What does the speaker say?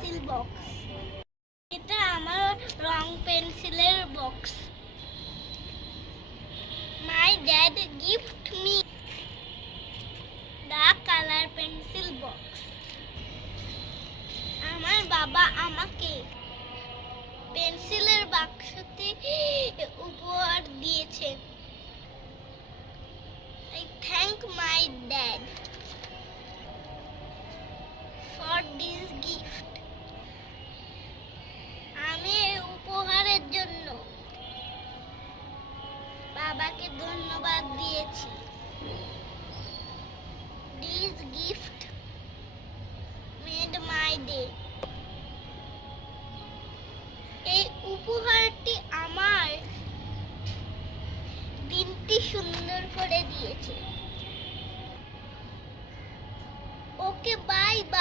Pencil box. এটা আমার রং পেন্সিলের box. My dad gift me the colour pencil box. আমার বাবা আমাকে পেন্সিলের বাক্সটি উপহার দিয়েছেন। I thank my dad for this gift. আমি এই উপহারের জন্য বাবাকে ধন্যবাদ দিয়েছি। This gift made my day. এই উপহারটি আমার দিনটি সুন্দর করে দিয়েছে। Okay bye bye.